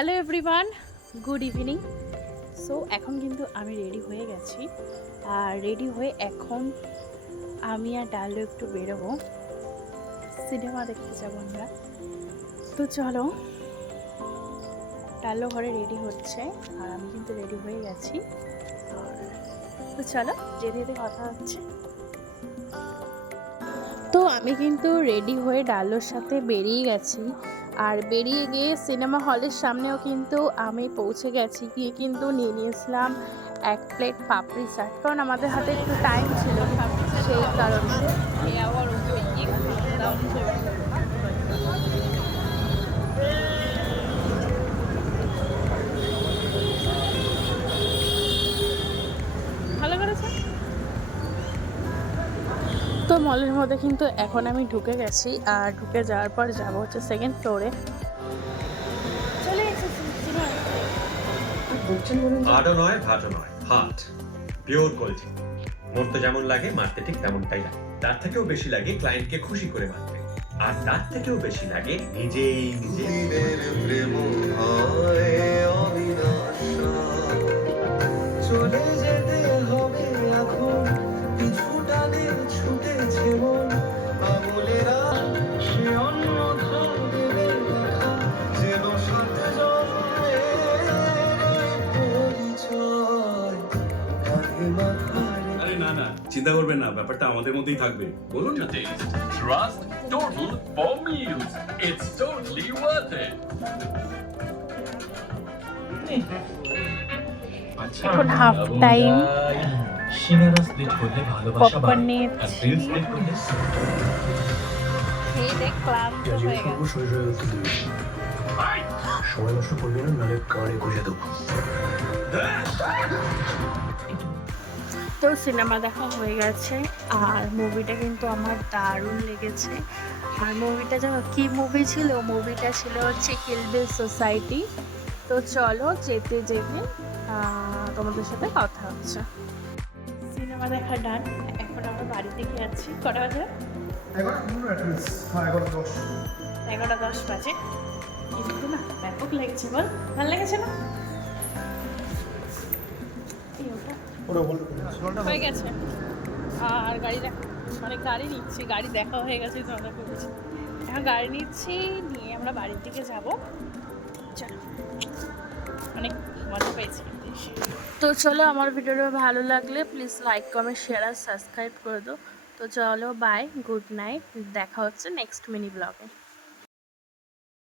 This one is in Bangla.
Hello everyone, good evening. So এখন কিন্তু আমি রেডি হয়ে গেছি, আর রেডি হয়ে এখন আমি আর ডালো একটু বেরোবো, সিনেমা দেখতে যাবো আমরা। তো চলো, ডালো ঘরে রেডি হচ্ছে আর আমি কিন্তু রেডি হয়ে গেছি। আর তো চলো, যেতে যেতে কথা হচ্ছে। তো আমি কিন্তু রেডি হয়ে ডালোর সাথে বেরিয়ে গেছি, আর বেরিয়ে গিয়ে সিনেমা হলের সামনেও কিন্তু আমি পৌঁছে গেছি। গিয়ে কিন্তু নিয়ে নিয়েছিলাম 1 প্লেট পাপড়ি চাট, কারণ আমাদের হাতে একটু টাইম ছিল সেই কারণে। ভালো করেছে। তো মলের মধ্যে কিন্তু এখন আমি ঢুকে গেছি, আর ঢুকে যাওয়ার পর যাব হচ্ছে 2nd ফ্লোরে। চলে এসেছি আডও নয় ভাটও নয়, হাট পিওর কোয়ালিটি। মরতে যেমন লাগে মারতে ঠিক তেমনটাই লাগে। তার থেকেও বেশি লাগে ক্লায়েন্টকে খুশি করে মারতে, আর তার থেকেও বেশি লাগে নিজেই প্রেম হয় অবিনাশায়। চলে যেতে হবে এখন, কিছুটা দিন ছুটেছে মন আমলেরা, সে অন্য ধার দেবে দেখা, যেন সাথে আরে না না, চিন্তা করবেন না, ব্যাপারটা আমাদের মধ্যেই থাকবে। বলুন না। Trust total for meals. It's totally worth it. এখন হাফ টাইম, সিঙ্গারা স্প্লিট করলে ভালোবাসা পপকর্ন বাড়ে, নিয়ে আর গ্রিল স্প্লিট করলে খেয়ে দেখ ক্লান্ত হয়ে গেছে। শরীরে উত্তর দিবি, সময় নষ্ট করবি না, নাহলে কারে গুঁজে দেবো। তো সিনেমা দেখা হয়ে গেছে, আর মুভিটা কিন্তু আমার দারুণ লেগেছে। আর মুভিটা জানো কি মুভি ছিল? মুভিটা ছিল হচ্ছে কিল বিল সোসাইটি। তো চলো, যেতে যেতে তোমাদের সাথে কথা হচ্ছে। সিনেমা দেখা ডান, এখন আমরা বাড়ি থেকে যাচ্ছি। কটা বাজে? 11:10 বাজে। কিন্তু না, ব্যাপক লেগেছে। বল, ভালো লেগেছে না? হয়ে গেছে। আর গাড়ি গাড়ি নিচ্ছি, গাড়ি দেখা হয়ে গেছে, তোমাদের বলেছি। এখন গাড়ি নিচ্ছি, নিয়ে আমরা বাড়ির দিকে যাব। চলো, অনেক মজা পেয়েছি। তো চলো, আমার ভিডিওটা ভালো লাগলে প্লিজ লাইক, কমেন্ট, শেয়ার আর সাবস্ক্রাইব করে দাও। তো চলো, বাই, গুড নাইট, দেখা হচ্ছে নেক্সট মিনি ব্লগে।